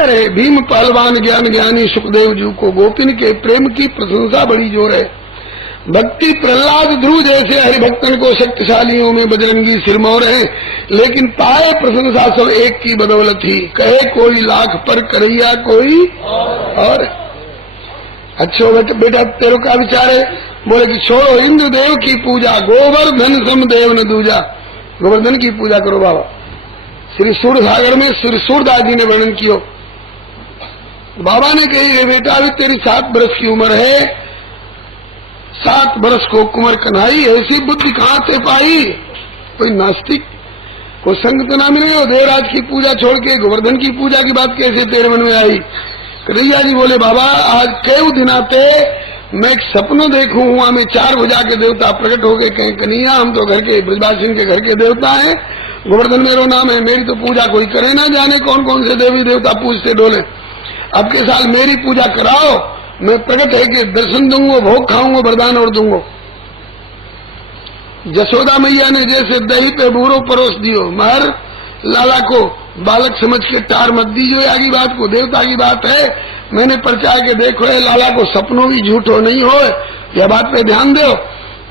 अरे भीम पहलवान ज्ञान ज्ञानी सुखदेव जी को गोपिन के प्रेम की प्रशंसा बड़ी जोर है। भक्ति प्रहलाद ध्रुव जैसे हरिभक्तन को शक्तिशालियों में बजरंगी सिरमौर है, लेकिन पाए प्रशंसा सब एक की बदौलत ही। कहे कोई लाख पर करैया कोई और। अच्छो बेटा तेरे का विचार है? बोले कि छोड़ो इंद्रदेव की पूजा, गोवर्धन समदेव न दूजा। गोवर्धन की पूजा करो बाबा। श्री सूरसागर में श्री सूरदास जी ने वर्णन किया। बाबा ने कही बेटा अभी तेरी 7 बरस की उम्र है, 7 बरस को कुंवर कन्हाई, ऐसी बुद्धि कहाँ से पाई? कोई नास्तिक को संगत ना मिले हो, देवराज की पूजा छोड़ के गोवर्धन की पूजा की बात कैसे तेरे मन में आई? कन्हैया जी बोले बाबा आज कई दिन आते मैं एक सपनों देखूं, वहां में 4 भुजा के देवता प्रकट हो गए। कहें कन्हैया हम तो घर के ब्रजवासियों के घर के देवता हैं, गोवर्धन मेरो नाम है, मेरी तो पूजा कोई करे ना जाने कौन कौन से देवी देवता पूजते डोले। अब के साल मेरी पूजा कराओ, मैं प्रकट है कि दर्शन दूंगा, भोग खाऊंगा, वरदान और दूंगा। जसोदा मैया ने जैसे दही पे बूरो परोस दियो, मर लाला को बालक समझ के टार मत दीजिए आगे बात को, देवता की बात है। मैंने परचा के देखो है लाला को सपनों भी झूठो नहीं हो, यह बात पे ध्यान दो।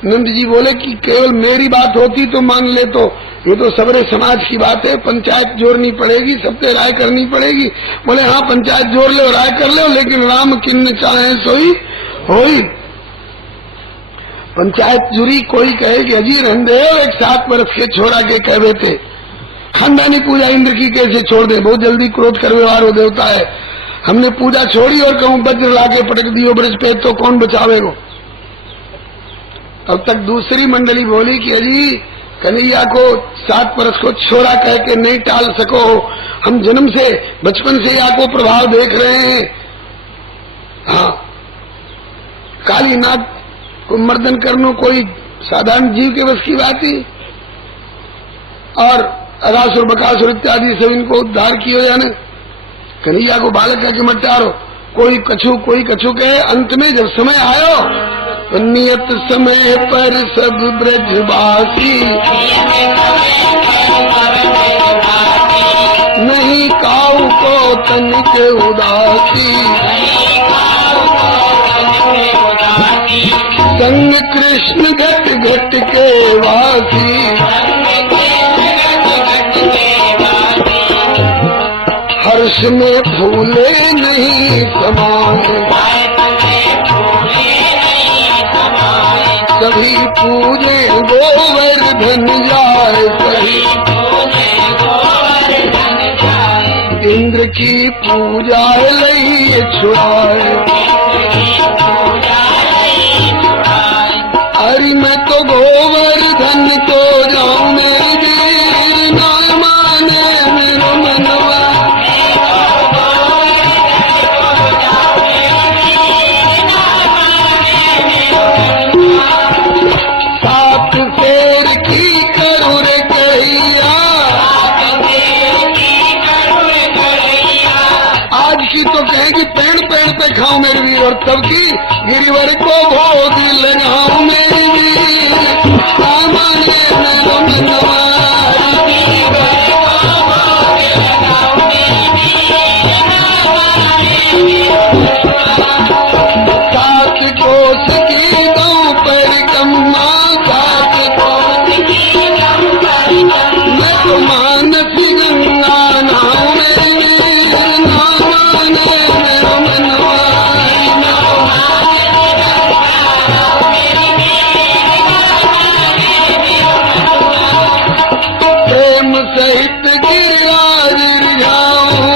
नंद जी बोले कि केवल मेरी बात होती तो मान ले, तो ये तो सबरे समाज की बात है, पंचायत जोड़नी पड़ेगी, सबसे राय करनी पड़ेगी। बोले हाँ पंचायत जोड़ लो, राय कर लो, लेकिन राम किन्न चाहे सोई होई। पंचायत जुरी कोई कहे कि अजी रहंदे हो, एक 7 बरस के छोड़ा के कहवे थे खानदानी पूजा इंद्र की कैसे छोड़ दे, बहुत जल्दी क्रोध करवे वालो देवता है। हमने पूजा छोड़ी और कहूं वज्र लाके पटक दियो ब्रज पे तो कौन बचावेगो? तब तक दूसरी मंडली बोली कि अजी कन्हैया को 7 बरस को छोड़ा कह के नहीं टाल सको, हम जन्म से बचपन से आपको प्रभाव देख रहे हैं। हाँ कालीनाथ को मर्दन करना कोई साधारण जीव के बस की बात ही, और अगासुर बकासुर इत्यादि सब इनको उद्धार किए जाने। कन्हैया को बालक कह के मत टारो, कोई कछु कहे। अंत में जब समय आयो तो नियत समय पर सब ब्रजवासी नहीं काऊ को तनिक उदासी, संग कृष्ण घट घट के वासी, हर्ष में फूले नहीं समाये, कभी पूजे गोवर्धन जाए, कभी इंद्र की पूजा लई छुड़ाए। अरे मैं तो गोवर्धन को जाऊं मेरी वीर ना माने मेरो मनवा, सात फेर की करूँ रे कहिया, आज की तो कहेगी पेड़ पेड़ पे खाऊं मेरी वीर, और तब की गिरिवर को भोग लगाऊं मेरी वीर सामान्य मेरो मनवा। सात कोस की दो परिक्रमा, सात कोस की मैं तो मानसी गंगा नाऊ मेरी वीर ना माने मेरो मनवा। प्रेम सहित गिरिराज रिझाऊं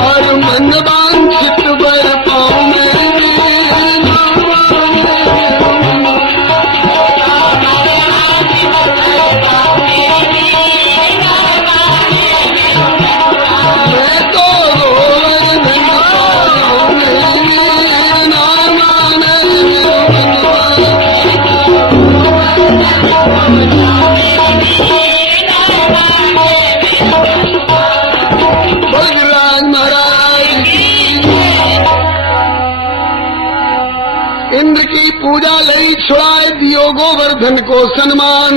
और मन वांछित वर पाऊं मेरी वीर ना मैं तो गोवर्धन को जाऊं मेरी वीर ना माने मेरो मनवा। भगवान महाराज इंद्र की पूजा लई छुड़ाए दियो गोवर्धन को सन्मान,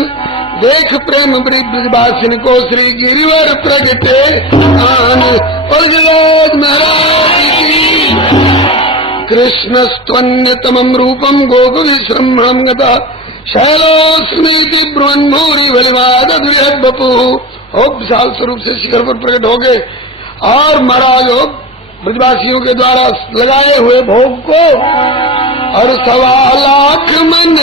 देख प्रेम ब्रजवासिन को श्री गिरिवर प्रगटे आन। और गिरिराज महाराज की कृष्णस्त्वन्यतमं रूपम गोप विश्रम्भं गता शैलोस्मीति ब्रुवन्मूरी बलिवाद बपू। और विशाल स्वरूप से शिखर पर प्रकट हो गए और महाराज ब्रजवासियों के द्वारा लगाए हुए भोग को और 1.25 लाख मन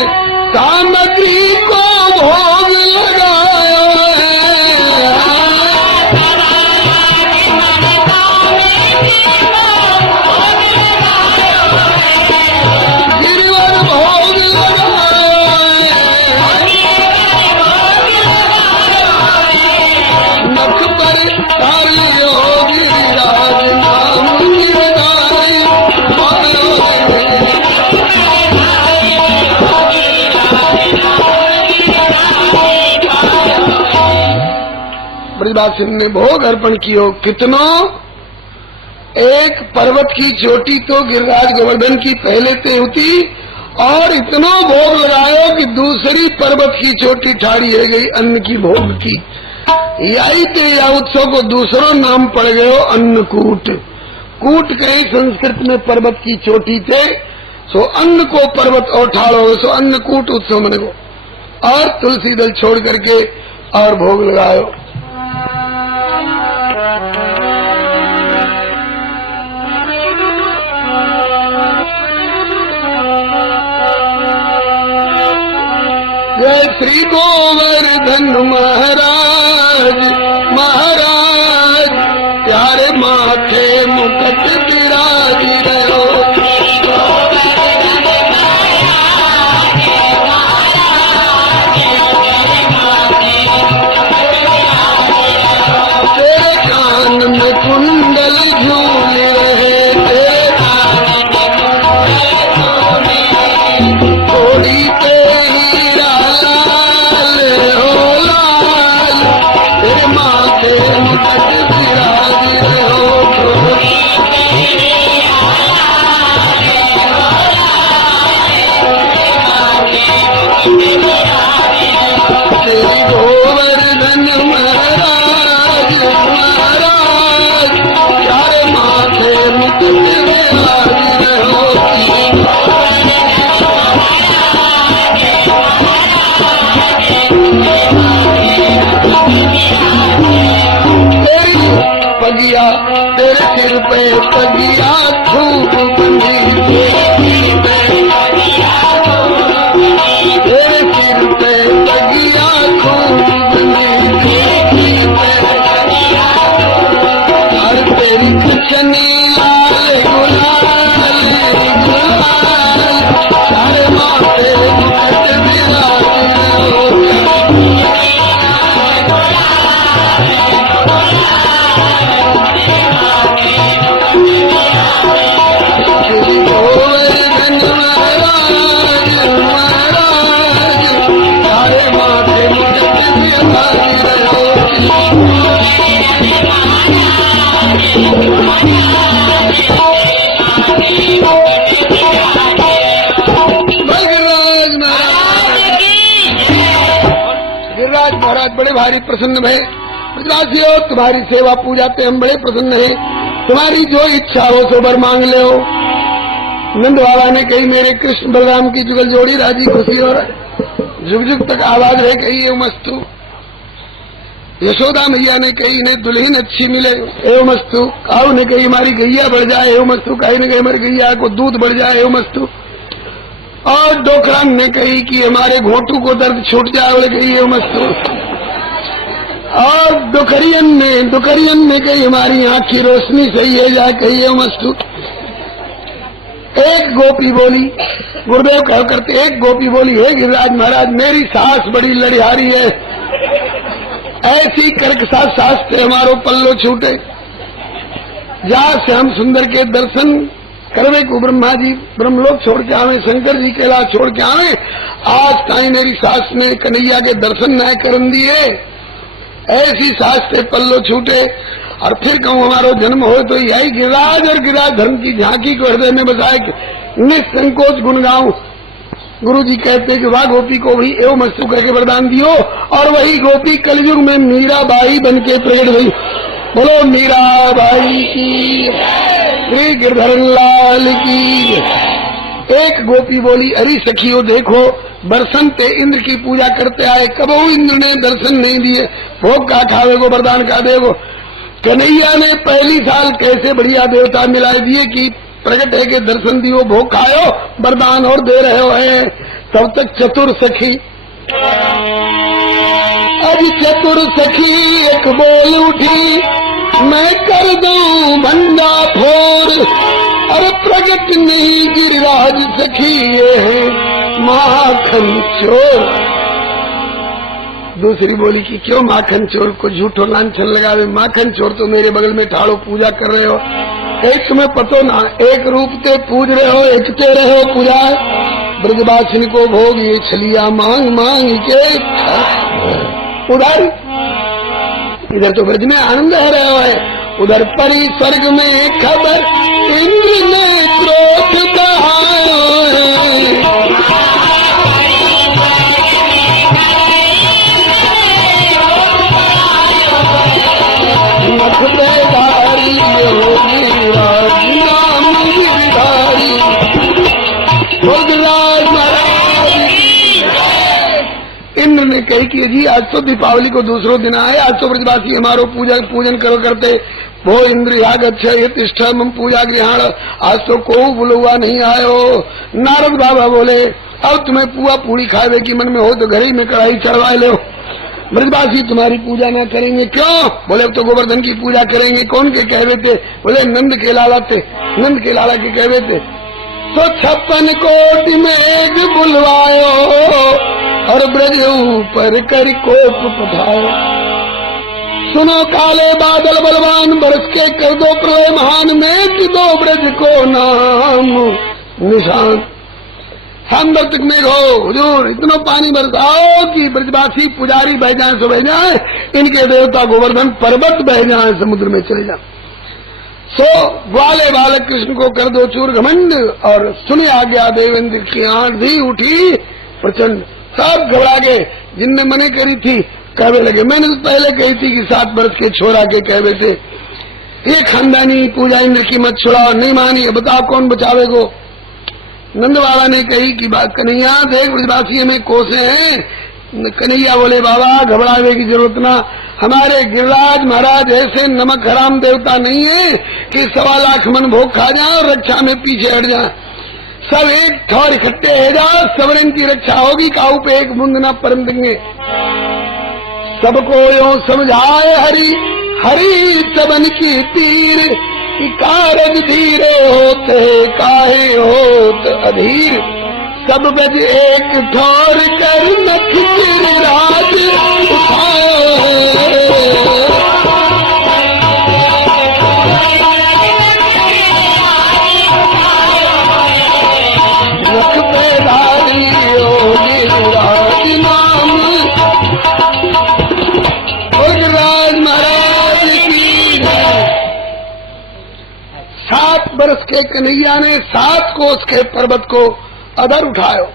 सामग्री को भोग लगाया है। गिरिवर भोग लगाया नख पर तारियो गिरिराज नाम गिरधारी। ब्रजवासिन ने भोग अर्पण कियो कितनो। एक पर्वत की चोटी तो गिरिराज गोवर्धन की पहले ते होती और इतना भोग लगायो कि दूसरी पर्वत की चोटी ठाड़ी है गई अन्न की भोग की। यही ते या उत्सव को दूसरो नाम पड़ गयो अन्नकूट। कूट कहीं संस्कृत में पर्वत की चोटी थे, सो अन्न को पर्वत और ठाड़ो सो अन्नकूट उत्सव मने को। और तुलसी दल छोड़ करके और भोग लगायो। जय श्री गोवर्धन महाराज महाराज प्यारे माथे मुकुट विराजी रहो। तेरे कान में कुंडल झूल रहे, तेरे थोड़ी पे पगिया तेरे सिर पे पगिया धूप बंधी, तेरे सिर पे पगिया धूप बंधी। और तेरी कुचनी लाल गुलाल गुलाल सारे माथे मुकुट विराज गिरिराज महाराज बड़े भारी प्रसन्न भय। ब्रजवासियों तुम्हारी सेवा पूजा पे हम बड़े प्रसन्न हैं, तुम्हारी जो इच्छा हो सो वर मांग ले हो। नंद बाबा ने कही मेरे कृष्ण बलराम की जुगल जोड़ी राजी खुशी और जुग जुग तक आवाज है कही एवं मस्तु। यशोदा मैया ने कही इन्हें दुल्हन अच्छी मिले एवं मस्तु। काऊ ने कही हमारी गैया बढ़ जाए एवं मस्तु। काई ने कही हमारी गैया को दूध बढ़ जाए एवं मस्तु। और डोकरान ने कही कि हमारे घोटू को दर्द छूट जाए बोले कही एवं मस्तु। और दुकरियन ने कही हमारी आंख की रोशनी सही है जाए कही एवं मस्तु। एक गोपी बोली, गुरुदेव कह करते एक गोपी बोली है गिरिराज महाराज मेरी सास बड़ी लड़ियारी है, ऐसी करके सास से हमारो पल्लो छूटे। जहाँ श्याम सुंदर के दर्शन करवे को ब्रह्मा जी ब्रह्मलोक छोड़ के आवे, शंकर जी कैलाश छोड़ के आवे, आज ताई मेरी सास ने कन्हैया के दर्शन न करन दिए, ऐसी सास से पल्लो छूटे। और फिर कहूँ हमारो जन्म हो तो यही गिरिराज और गिरिराज धर्म की झांकी को हृदय में बसाए निसंकोच गुण गाऊं। गुरु जी कहते कि वाह गोपी को भी एवं मस्तु करके वरदान दियो, और वही गोपी कलयुग में मीराबाई बन के प्रकट हुई। बोलो मीराबाई की, श्री गिरधर लाल की। एक गोपी बोली, अरे सखियों देखो, बरसंते इंद्र की पूजा करते आए, कब इंद्र ने दर्शन नहीं दिए, भोग का खावे को वरदान का देगो। कन्हैया ने पहली साल कैसे बढ़िया देवता मिलाए दिए कि प्रकट है के दर्शन दियो, भोग खायो, वरदान और दे रहे हो है। तब तक चतुर सखी, अब चतुर सखी एक बोल उठी, मैं कर दूं भंडा फोर, अरे प्रगट नहीं गिरिराज सखी ये है माखन चोर। दूसरी बोली कि क्यों माखन चोर को झूठो लांछन लगावे, माखन चोर तो मेरे बगल में ठाड़ो पूजा कर रहे हो, एक तुम्हें पतो ना, एक रूप ते पूज रहे हो, एकते रहे हो पूजा, ब्रजवासिनी को भोग ये छलिया मांग मांग के उधर, इधर तो ब्रज में आनंद है रहे हो है, उधर परी स्वर्ग में खबर इंद्र ने क्रोध कहायो है। मठ बेदारी योगी राज नाम गिरधारी, भोगराज महाराज। इंद्र ने कही कि जी आज तो दीपावली को दूसरो दिन आए, आज तो ब्रजवासी हमारो पूजन करो करते, वो इंद्र यागच्छ ये तिष्ठा मम पूजा गृहाण, आज तो को बुलुआ नहीं आयो। नारद बाबा बोले, अब तुम्हें पुआ पूरी खावे की मन में हो तो घर ही में कढ़ाई चढ़वा लो, ब्रजवासी तुम्हारी पूजा ना करेंगे। क्यों? बोले अब तो गोवर्धन की पूजा करेंगे। कौन के कहवे थे? बोले नंद के लाला थे, नंद के लाला के कहवे थे। तो 56 कोटि मेघ बुलवायो, और ब्रज ऊपर कर कोप पठायो। सुनो काले बादल बलवान बरस के कर दो प्रलय महान, में कि दो ब्रज को नाम निशान। हम तक में हो हुजूर, इतना पानी बरसाओ कि ब्रजवासी पुजारी बह जाए सो बह जाए, इनके देवता गोवर्धन पर्वत बह जाए समुद्र में चले जाए। सो ग्वाले बालक कृष्ण को कर दो चूर घमंड, और सुने आ गया देवेंद्र की आंधी उठी प्रचंड। सब घबरा गए, जिनने मने करी थी कहवे लगे, मैंने तो पहले कही थी कि 7 वर्ष के छोरा के कहवे थे, ये खानदानी पूजा इंद्र की मत छुड़ाओ, नहीं मानी, बताओ कौन बचावेगो। नंद बाबा ने कही कि बात कन्हैया देख ब्रजवासी हमें कोसे हैं। कन्हैया बोले बाबा घबरावे की जरूरत ना, हमारे गिरिराज महाराज ऐसे नमक हराम देवता नहीं है कि 1.25 लाख मन भोग खा जाए और रक्षा में पीछे हट जाए। सब एक ठौर इकट्ठे है जाओ, सबरन की रक्षा होगी, काऊ पे एक बूंद ना परम देंगे। सबको यो समझाए हरि, हरि सबन की तीर, कि कारज धीरे होते काहे होत अधीर। सब बज एक ठौर कर नख गिरिराज उठायो है। नख बेदारी योगी गिरिराज नाम, गिरिराज महाराज की। 7 वर्ष के कन्हैया ने 7 कोस के पर्वत को अधर उठायो,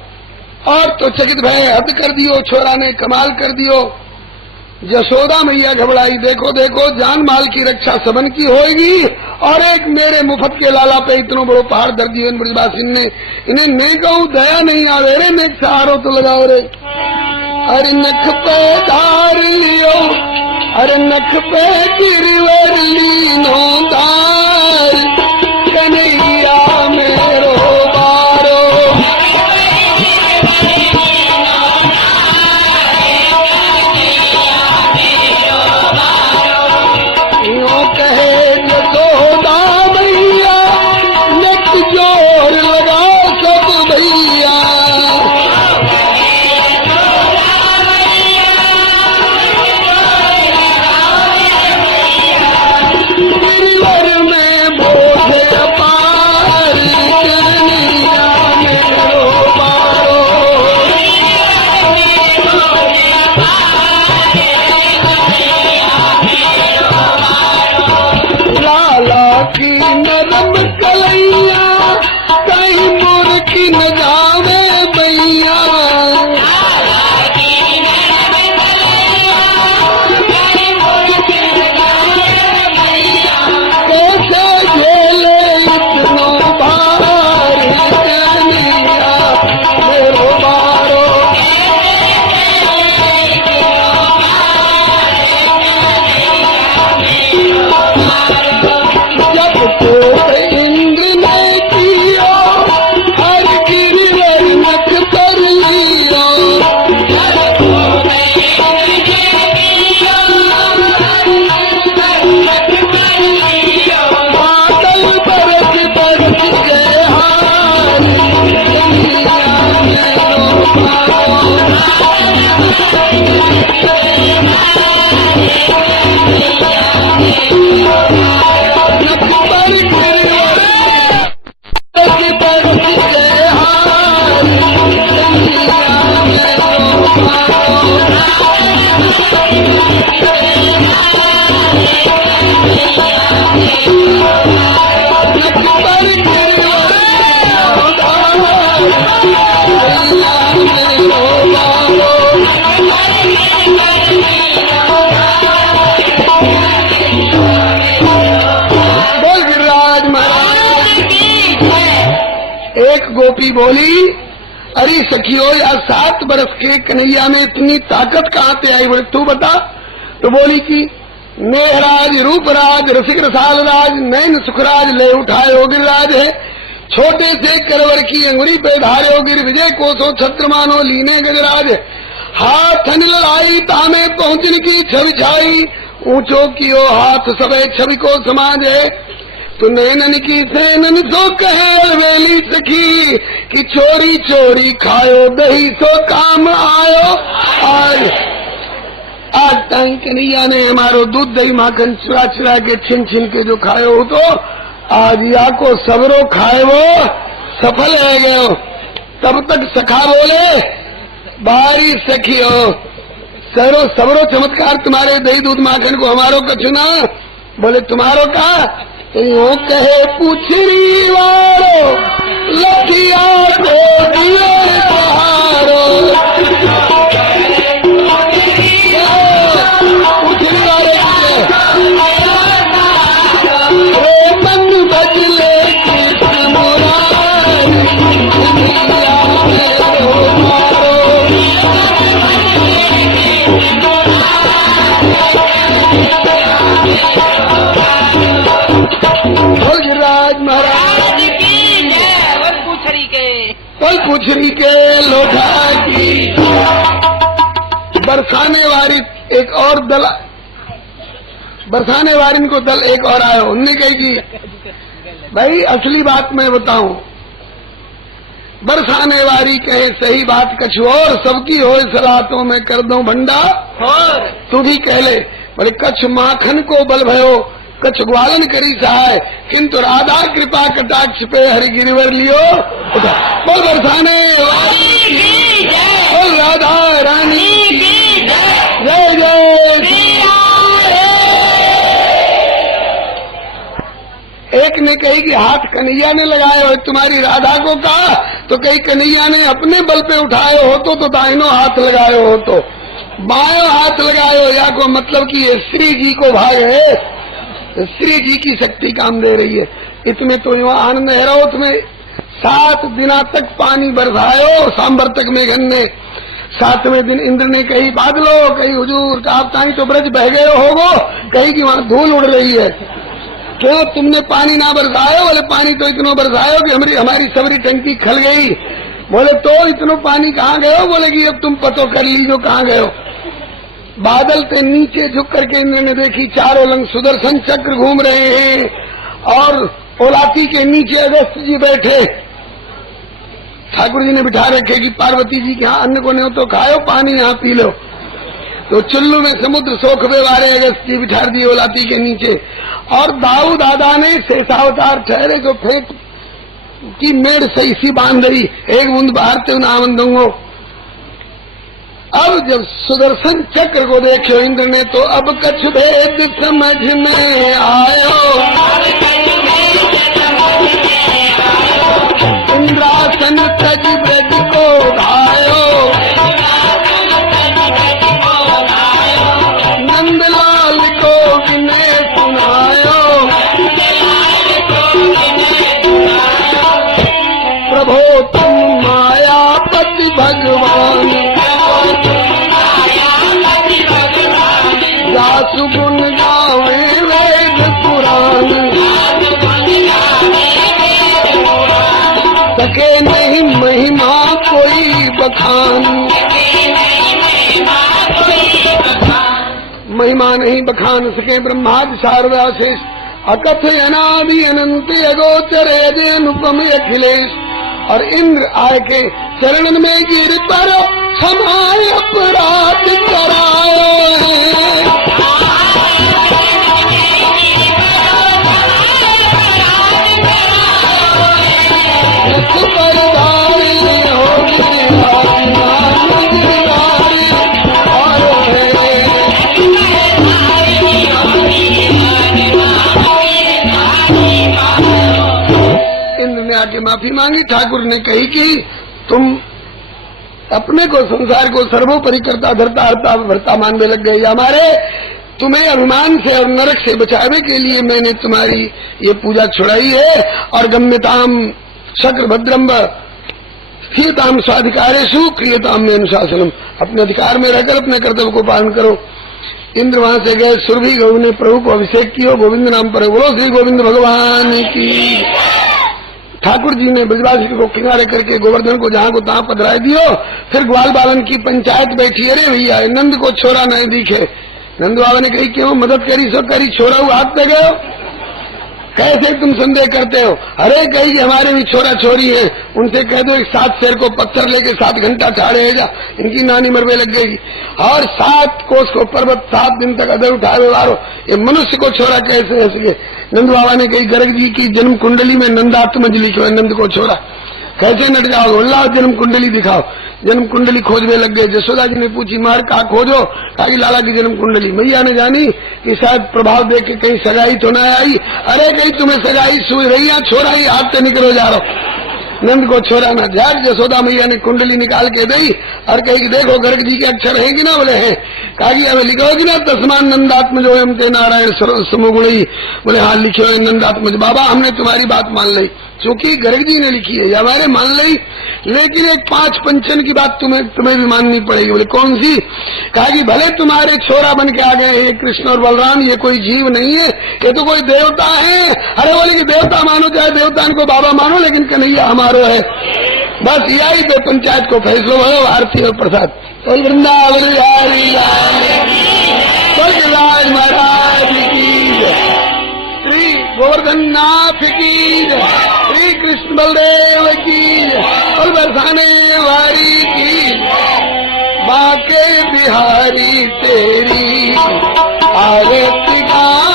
और तो चकित भय हद कर दियो, छोरा ने कमाल कर दियो। यशोदा मैया घबराई, देखो देखो जान माल की रक्षा सबन की होगी, और एक मेरे मुफ्त के लाला पे इतना बड़ो पहाड़ धर दियो इन ब्रजवासिन ने। इन्हें ने कहूं दया नहीं आवे रे, नेक सहारो तो लगाओ रे। अरे नख पे धार लियो, अरे नख पे गिरवर लीनो दार, कन्हैया मेरो बारो। यूं कहे यशोदा मैया, नक जोर लगाओ सब भैया। गोपी बोली, अरे सखियो, या 7 बरस के कन्हैया में इतनी ताकत कहाँ से आई? बोले तू बता। तो बोली कि नेहराज, रूपराज, रसिक रसाल राज, नैन सुखराज, ले उठायो गिरिराज है। छोटे से करवर की अंगुरी पे धार्यो गिर, विजय कोसो छत्र मानो लीने गजराज। हाथ अनिल लाई तामे पहुंचने की छवि छाई, ऊंचो कियो हाथ सबे छवि को समाज है। तो नैनन की सैनन सो कहे अलवेली सखी, कि चोरी चोरी खायो दही सो काम आयो। आज टाइम कन्हैया ने हमारो दूध दही माखन चुरा चुरा के छिन छिन के जो खायो हो, तो आज या को सबरो खाए वो सफल है गयो। तब तक सखा बोले, बारी सखियो, सबरो चमत्कार तुम्हारे दही दूध माखन को, हमारो कछु ना। बोले तुम्हारो का? यूं कहे पुछरी वारो, लठिया को दिए सहारो। पुछरी वाले मन बजले कृष्ण मुरारी, राज महाराज की जय। पल पुछरी के लोढ़ा की। बरसाने वाली एक और दल, बरसाने वारिन को दल एक और आया। उनने कही कि भाई असली बात मैं बताऊं, बरसाने वारी कहे सही बात कछु और, सबकी हो सलाह तो मैं कर दूं भंडा और तू भी कह ले। बोले कछ माखन को बल भयो, कछ ग्वालन करी सहाय, किंतु राधा कृपा कटाक्ष पे हरि गिरिवर लियो। बोल बरसाने वारी की जय, बोल राधा रानी की जय, जय जय। एक ने कही कि हाथ कन्हैया ने लगाए हो, तुम्हारी राधा को कहा, तो कही कन्हैया ने अपने बल पे उठाए हो तो दाहिनो हाथ लगाए हो, तो बायों हाथ लगाए हो, या को मतलब कि ये श्री जी को भाग है, श्री जी की शक्ति काम दे रही है। इसमें तो युवा आनंद है रहो। तुम्हें 7 दिना तक पानी बरसायो, सांबर तक मेघन ने। 7वें दिन इंद्र ने कही बादलो, कही हुजूर आप ताई तो ब्रज बह गए होगो, कही कि वहाँ धूल उड़ रही है। क्यों तुमने पानी ना बरसायो? बोले पानी तो इतना बरसायो कि हमारी सबरी टंकी खल गई। बोले तो इतना पानी कहाँ गए हो? बोले कि अब तुम पतो कर लीजो कहाँ गए हो। बादल से नीचे झुक करके इंद्र ने देखी, चारों लंग सुदर्शन चक्र घूम रहे हैं, और ओलाती के नीचे अगस्त जी बैठे। ठाकुर जी ने बिठा रखे कि पार्वती जी के यहाँ अन्न को नहीं तो खाओ, पानी यहाँ पी लो। तो चुल्लू में समुद्र सोखबे वाले अगस्त जी बिठा दिए ओलाती के नीचे। और दाऊ दादा ने शेषावतार ठहरे जो फेंक की मेड़ से इसी बांध रही, एक बूंद बाहर से नामन दूंगो। अब जब सुदर्शन चक्र को देखो इंद्र ने, तो अब कछ भेद समझ में आयो। इंद्रासन तज ब्रज को धायो, नंदलाल को विनय सुनायो। प्रभो तुम मायापति भगवान, सुगुन गावे वेद पुराण, सके नहीं महिमा कोई बखान। महिमा नहीं बखान सके ब्रह्मादि शारदा शेष, अकथ अनादि अनंत अगोचर अजय अनुपम अखिलेश। और इंद्र आय के चरणन में गिर पर क्षमाय अपराध करायो। इंद्र ने आके माफी मांगी। ठाकुर ने कही कि तुम अपने को संसार को सर्वोपरि करता धरता हरता भरता मानने लग गए। हमारे तुम्हें अभिमान से और नरक से बचाने के लिए मैंने तुम्हारी ये पूजा छुड़ाई है। और गम्यताम शक्र भद्रम्ब स्थियताम स्वाधिकारेषु क्रियताम में अनुशासनम, अपने अधिकार में रहकर अपने कर्तव्य को पालन करो। इंद्र वहां से गए, सुरभि गौ ने प्रभु को अभिषेक किया, गोविंद नाम पर बोलो श्री गोविंद भगवान की। ठाकुर जी ने ब्रजवासी को किनारे करके गोवर्धन को जहां को तहां पधराई दियो। फिर ग्वाल बालन की पंचायत बैठी, अरे भैया नंद को छोरा नहीं दिखे। नंद बाबा ने कही क्यों मदद करी सो करी, छोरा हुआ हाथ पे गयो, कैसे तुम संदेह करते हो? अरे कही कि हमारे भी छोरा छोरी है, उनसे कह दो एक 7 शेर को पत्थर लेके 7 घंटा छाड़ेगा, इनकी नानी मरवे लग गई। और 7 कोस को पर्वत 7 दिन तक अदर उठावे वारो, ये मनुष्य को छोरा कैसे है सके? नंद बाबा ने कही गर्ग जी की जन्म कुंडली में नंदात्मज लिखो है, नंद को छोरा कैसे नट जाओगे? अल्लाह जन्म कुंडली दिखाओ। जन्म कुंडली खोजने लग गए। जसोदा जी ने पूछी मार कहा खोजो, कहा कि लाला की जन्म कुंडली। मैया ने जानी कि शायद प्रभाव देख के कहीं सगाई तो ना आई। अरे कहीं तुम्हें सगाई सुई रही है, छोरा ही हाथ से निकलो जा रहा। नंद को छोरा ना जाग। जसोदा मैया ने कुंडली निकाल के दी और कही कि देखो गर्ग जी के अक्षर है कि ना? बोले हैं। कहा कि हमें लिखोगी ना तस्मान नंदात्मज जो ते नारायण समोगुणी। बोले हाँ लिखे हो नंदात्मज। बाबा हमने तुम्हारी बात मान ली, क्योंकि गर्ग जी ने लिखी है, हमारे मान ली, लेकिन एक 5 पंचन की बात तुम्हें भी माननी पड़ेगी। बोले कौन सी? कहा कि भले तुम्हारे छोरा बन के आ गए हैं कृष्ण और बलराम, ये कोई जीव नहीं है, ये तो कोई देवता है। अरे बोले कि देवता मानो चाहे देवता को बाबा मानो, लेकिन कन्हैया हमारो है। बस यही पे पंचायत को फैसलो भरो। आरती और प्रसाद वृंदावन बिहारी स्वर्गराज महाराज की, श्री गोवर्धन नाथ की, श्री कृष्ण बलदेव की, और बरसाने वाली की, बाके बिहारी तेरी आरती गाऊं।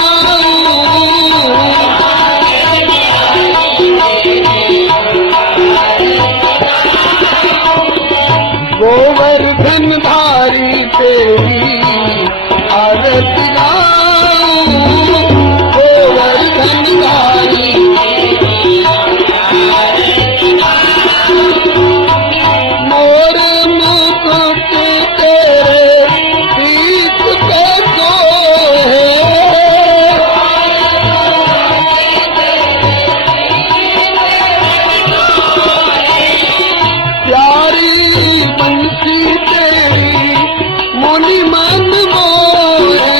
गोवर्धन धारी तेरी आरती गाऊं, गोवर्धन धारी मोर मुकुट तेरे पीठ पे सोहे, प्यारी बंसी तेरी मुनि मन मोहे,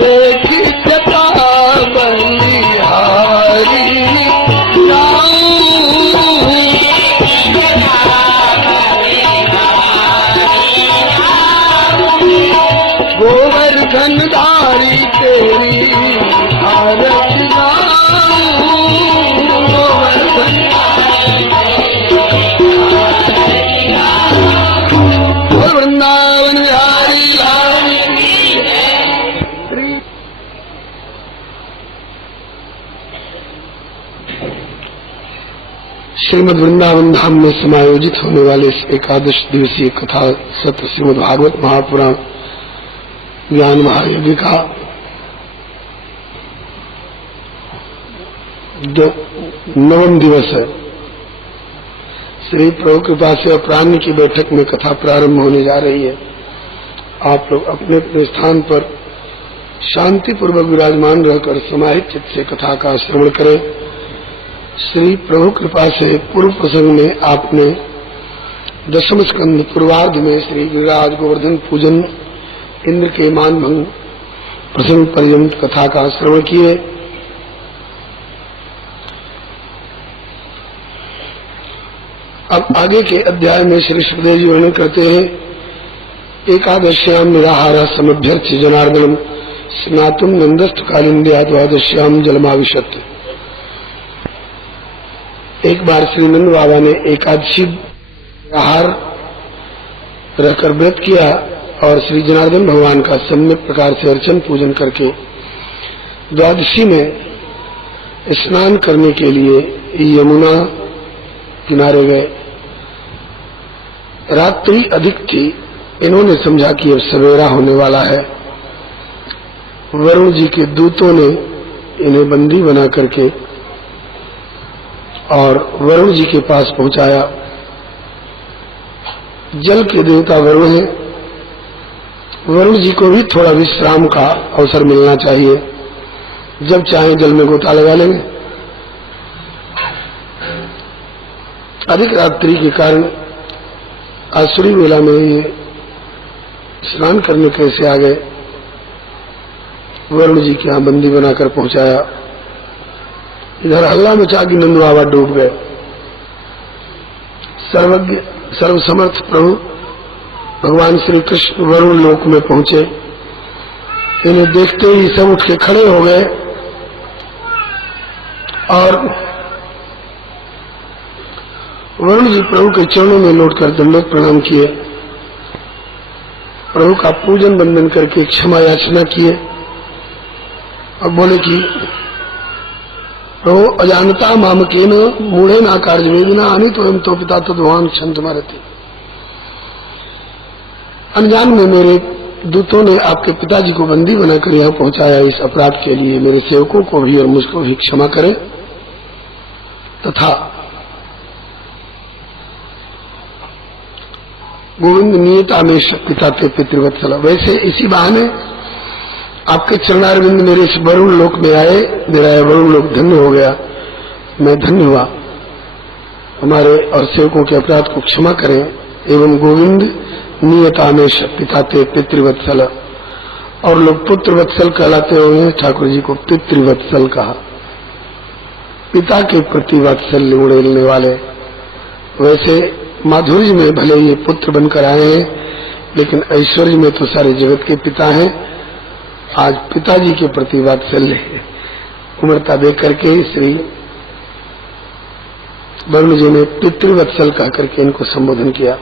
देखी जता बलिहारी गोवर्धन धारी तेरी आरती गाऊं, गोवर्धन वृंदावन बिहारी लाल की। श्रीमद वृंदावन धाम में समायोजित होने वाले इस 11 दिवसीय कथा सत्र श्रीमद भागवत महापुराण ज्ञान महायज्ञ का 9वां दिवस है। श्री प्रभु कृपा से अपराह्न की बैठक में कथा प्रारंभ होने जा रही है। आप लोग अपने अपने स्थान पर शांति पूर्वक विराजमान रहकर समाहित चित्त से कथा का श्रवण करें। श्री प्रभु कृपा से पूर्व प्रसंग में आपने 10वें स्कंध पूर्वार्ध में श्री गिरिराज गोवर्धन पूजन इंद्र के मान भंग प्रसंग पर्यंत कथा का श्रवण किए। अब आगे के अध्याय में श्री सुखदेव जी वर्णन करते हैं। एकादश्याम निराहार समभ्यर्थ जनार्दनम स्नातुम नंदस्थ कालिंद्या द्वादश्याम जलमाविशत। एक बार श्री नंद बाबा ने एकादशी निराहार रहकर व्रत किया और श्री जनार्दन भगवान का सम्यक प्रकार से अर्चन पूजन करके द्वादशी में स्नान करने के लिए यमुना किनारे गए। रात्रि अधिक थी, इन्होंने समझा कि अब सवेरा होने वाला है। वरुण जी के दूतों ने इन्हें बंदी बना करके और वरुण जी के पास पहुंचाया। जल के देवता वरुण हैं वरुण जी को भी थोड़ा विश्राम का अवसर मिलना चाहिए, जब चाहे जल में गोता लगा लेंगे। अधिक रात्रि के कारण आसुरी मेला में ये स्नान करने कैसे आ गए, वरुण जी के यहां बंदी बनाकर पहुंचाया। इधर हल्ला मचा कि नंद बाबा डूब गए। सर्वज्ञ सर्वसमर्थ प्रभु भगवान श्री कृष्ण वरुण लोक में पहुंचे। इन्हें देखते ही सब उठ के खड़े हो गए और वरुण जी प्रभु के चरणों में लौटकर दंडवत प्रणाम किए, प्रभु का पूजन बंदन करके क्षमा याचना किए और बोले कि प्रभु अजानता मामकेन मूढ़ेन आकार्य वेदना अनित एवं तो पिता तद्वान क्षंत मारती। अनजान में मेरे दूतों ने आपके पिताजी को बंदी बनाकर यहाँ पहुंचाया। इस अपराध के लिए मेरे सेवकों को भी और मुझको भी क्षमा करें तथा गोविंद नियता में पिता ते पितृवत्सल। वैसे इसी बहाने आपके चरणारविंद मेरे इस वरुण लोक में आए, मेरा यह वरुण लोक धन्य हो गया, मैं धन्य हुआ। हमारे और सेवकों के अपराध को क्षमा करें। एवं गोविंद नियता में पिता ते पितृवत्सल, और लोग पुत्र वत्सल कहलाते हुए ठाकुर जी को पितृवत्सल कहा, पिता के प्रति वात्सल्य उड़ेलने वाले। वैसे माधुर्य में भले ये पुत्र बनकर आए हैं, लेकिन ऐश्वर्य में तो सारे जगत के पिता हैं। आज पिताजी के प्रति वात्सल्य उमरता देख करके श्री वरुण जी ने पितृवत्सल कह करके इनको संबोधन किया।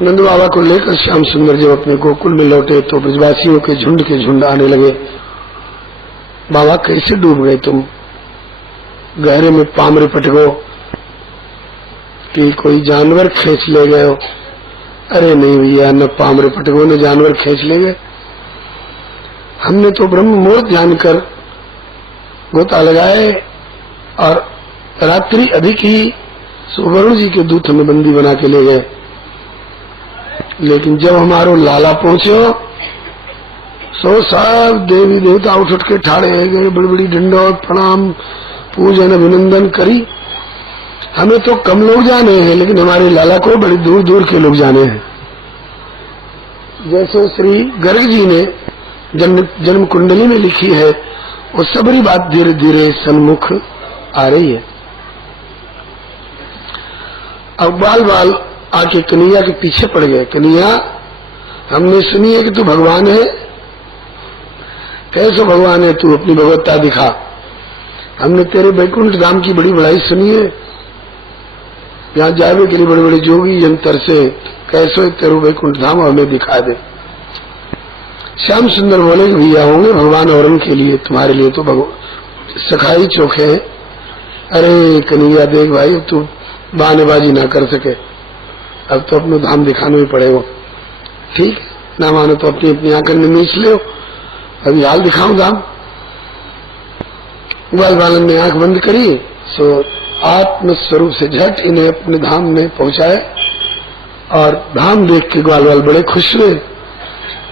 नंद बाबा को लेकर श्याम सुंदर जब अपने गोकुल में लौटे तो ब्रजवासियों के झुंड आने लगे। बाबा कैसे डूब गए तुम, गहरे में पामरे पटगो कि कोई जानवर खींच ले गए हो? अरे नहीं भैया, न पामरे पटगो न जानवर खींच ले गए, हमने तो ब्रह्म मुहूर्त जानकर गोता लगाए और रात्रि अधिक ही वरुण जी के दूत हमें बंदी बना के ले गए। लेकिन जब हमारो लाला पहुंचे सो सब देवी देवता उठ के ठाड़े गए, बड़ी बड़ी ढंडोत प्रणाम पूजन अभिनंदन करी। हमें तो कम लोग जाने हैं, लेकिन हमारे लाला को बड़ी दूर दूर के लोग जाने हैं। जैसे श्री गर्ग जी ने जन्म कुंडली में लिखी है, वो सबरी बात धीरे धीरे सन्मुख आ रही है। अब बाल बाल आके कन्हैया के पीछे पड़ गए। कन्हैया, हमने सुनी है कि तू भगवान है, कैसे भगवान है तू, अपनी भगवत्ता दिखा। हमने तेरे बैकुंठ धाम की बड़ी बड़ाई सुनी है, यहाँ जाने के लिए बड़े बड़े जोगी यंत्र से, कैसे तेरे बैकुंठ धाम हमें दिखा दे। श्याम सुंदर बोले कि भैया होंगे भगवान और उनके लिए, तुम्हारे लिए तो सखाई चोखे है। अरे कन्हैया देख भाई, अब तू बहानेबाजी ना कर सके, अब तो अपना धाम दिखाना ही पड़ेगा। ठीक ना मानो तो अपनी अपनी आंखें मीच ले, अभी हाल दिखाऊं धाम। ग्वाल बालन ने आंख बंद करी, सो आत्म स्वरूप से झट इन्हें अपने धाम में पहुंचाए और धाम देख के ग्वाल बाल बड़े खुश हुए।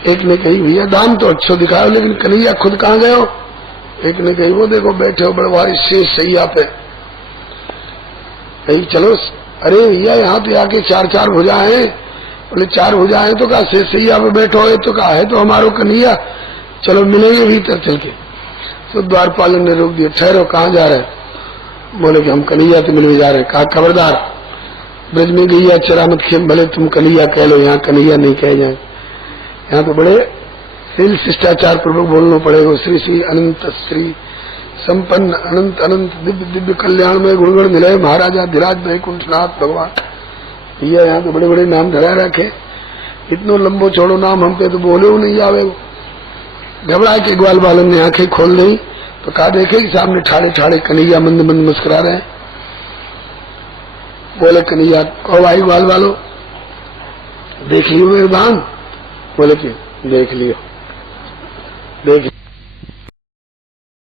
एक ने कही भैया धाम तो अच्छा दिखाओ, लेकिन कन्हैया खुद कहाँ गए हो? एक ने कही वो देखो बैठे हो बड़े भारी शेष सैया पे। कही चलो, अरे भैया यहाँ तो आके चार चार भुजाएं हैं। बोले चार भुजाएं तो कहा शेष सैया पे बैठो है, तो कहा है तो हमारो कन्हैया, चलो मिलेंगे भीतर चल के। तो द्वारपालन ने रोक दिया, ठहरो कहाँ जा रहे? बोले कि हम कन्हैया से मिलने जा रहे। कहा खबरदार, ब्रज में गैया चरा मत खेम, भले तुम कन्हैया कह लो, यहाँ कन्हैया नहीं कह जाए। यहाँ तो बड़े शील शिष्टाचार पूर्वक बोलना पड़ेगा। श्री श्री अनंत श्री संपन्न अनंत अनंत दिव्य दिव्य कल्याण में गुणगण मिले महाराजा धीराज वैकुंठनाथ भगवान। भैया यहाँ तो बड़े बड़े नाम धरा रखे, इतनो लंबो छोड़ो नाम हम पे तो बोले हो नहीं आवे। घबरा के ग्वाल बालन ने आंखें खोल दी तो कहा देखे कि सामने ठाड़े ठाड़े कन्हैया मंद मंद मुस्कुरा रहे हैं। बोले कन्हैया कहो भाई ग्वाल बालो, देख लियो मेरे धाम? बोले कि देख लियो, देख